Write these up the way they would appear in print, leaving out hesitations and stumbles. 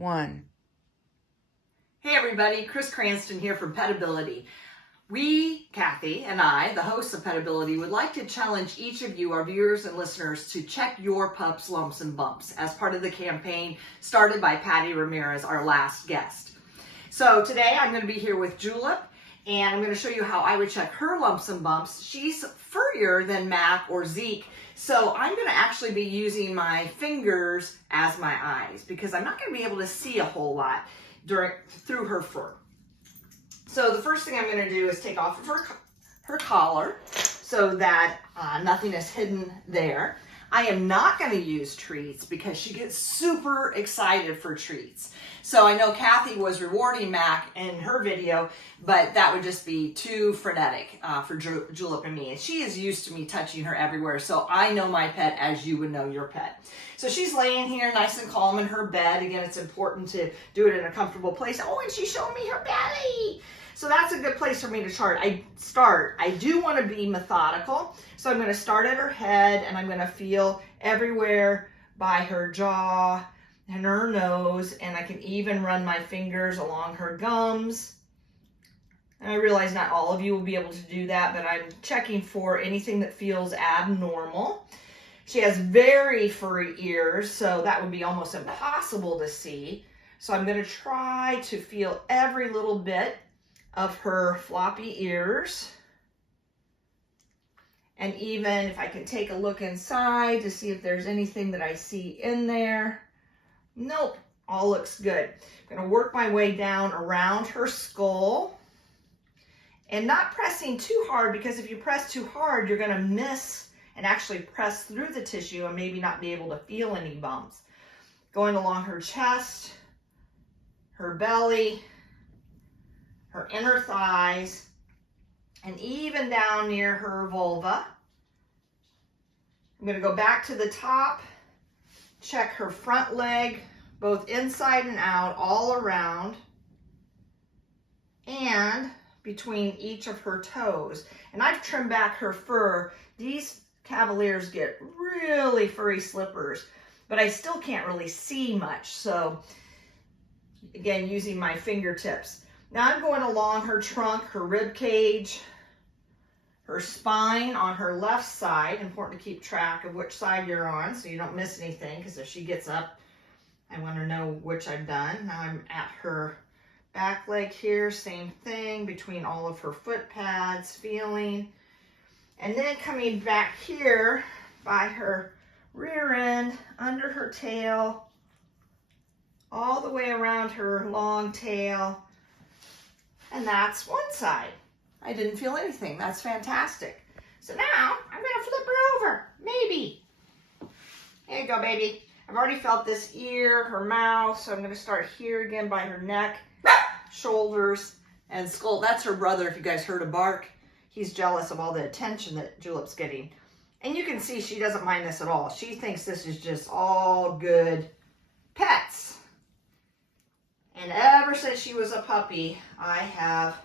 1. Hey everybody, Chris Cranston here from PetAbility. We, Kathy and I, the hosts of PetAbility, would like to challenge each of you, our viewers and listeners, to check your pup's lumps and bumps as part of the campaign started by Patty Remirez, our last guest. So today I'm going to be here with Julep, and I'm going to show you how I would check her lumps and bumps. She's furrier than Mac or Zeke, so I'm going to actually be using my fingers as my eyes because I'm not going to be able to see a whole lot through her fur. So the first thing I'm going to do is take off of her collar so that nothing is hidden there. I am not going to use treats because she gets super excited for treats. So I know Kathy was rewarding Mac in her video, but that would just be too frenetic for Julep and me. And she is used to me touching her everywhere, so I know my pet as you would know your pet. So she's laying here nice and calm in her bed. Again, it's important to do it in a comfortable place. Oh, and she's showing me her belly. So that's a good place for me to start. I do want to be methodical. So I'm going to start at her head and I'm going to feel everywhere by her jaw and her nose. And I can even run my fingers along her gums. And I realize not all of you will be able to do that, but I'm checking for anything that feels abnormal. She has very furry ears, so that would be almost impossible to see. So I'm going to try to feel every little bit of her floppy ears. And even if I can take a look inside to see if there's anything that I see in there. Nope, all looks good. I'm going to work my way down around her skull and not pressing too hard, because if you press too hard, you're going to miss and actually press through the tissue and maybe not be able to feel any bumps. Going along her chest, her belly, her inner thighs, and even down near her vulva. I'm going to go back to the top, check her front leg, both inside and out, all around, and between each of her toes. And I've trimmed back her fur. These Cavaliers get really furry slippers, but I still can't really see much. So again, using my fingertips. Now I'm going along her trunk, her rib cage, her spine on her left side. Important to keep track of which side you're on so you don't miss anything, because if she gets up, I want to know which I've done. Now I'm at her back leg here, same thing, between all of her foot pads, feeling. And then coming back here by her rear end, under her tail, all the way around her long tail. And that's one side. I didn't feel anything. That's fantastic. So now I'm going to flip her over. Maybe. There you go, baby. I've already felt this ear, her mouth. So I'm going to start here again by her neck, shoulders, and skull. That's her brother, if you guys heard a bark. He's jealous of all the attention that Julep's getting. And you can see she doesn't mind this at all. She thinks this is just all good pets. And ever since she was a puppy, I have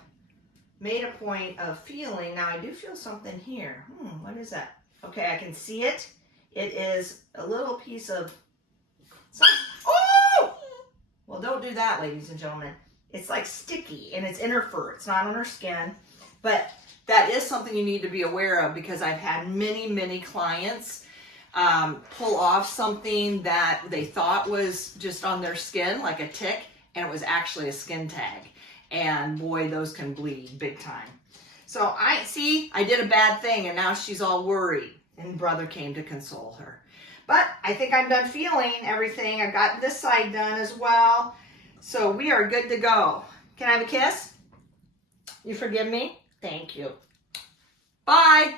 made a point of feeling. Now I do feel something here. What is that? Okay, I can see it. It is a little piece of... Oh! Well, don't do that, ladies and gentlemen. It's like sticky, and it's in her fur. It's not on her skin. But that is something you need to be aware of, because I've had many, many clients pull off something that they thought was just on their skin, like a tick, and it was actually a skin tag. And boy, those can bleed big time. So I did a bad thing, and now she's all worried. And brother came to console her. But I think I'm done feeling everything. I've got this side done as well. So we are good to go. Can I have a kiss? You forgive me? Thank you. Bye.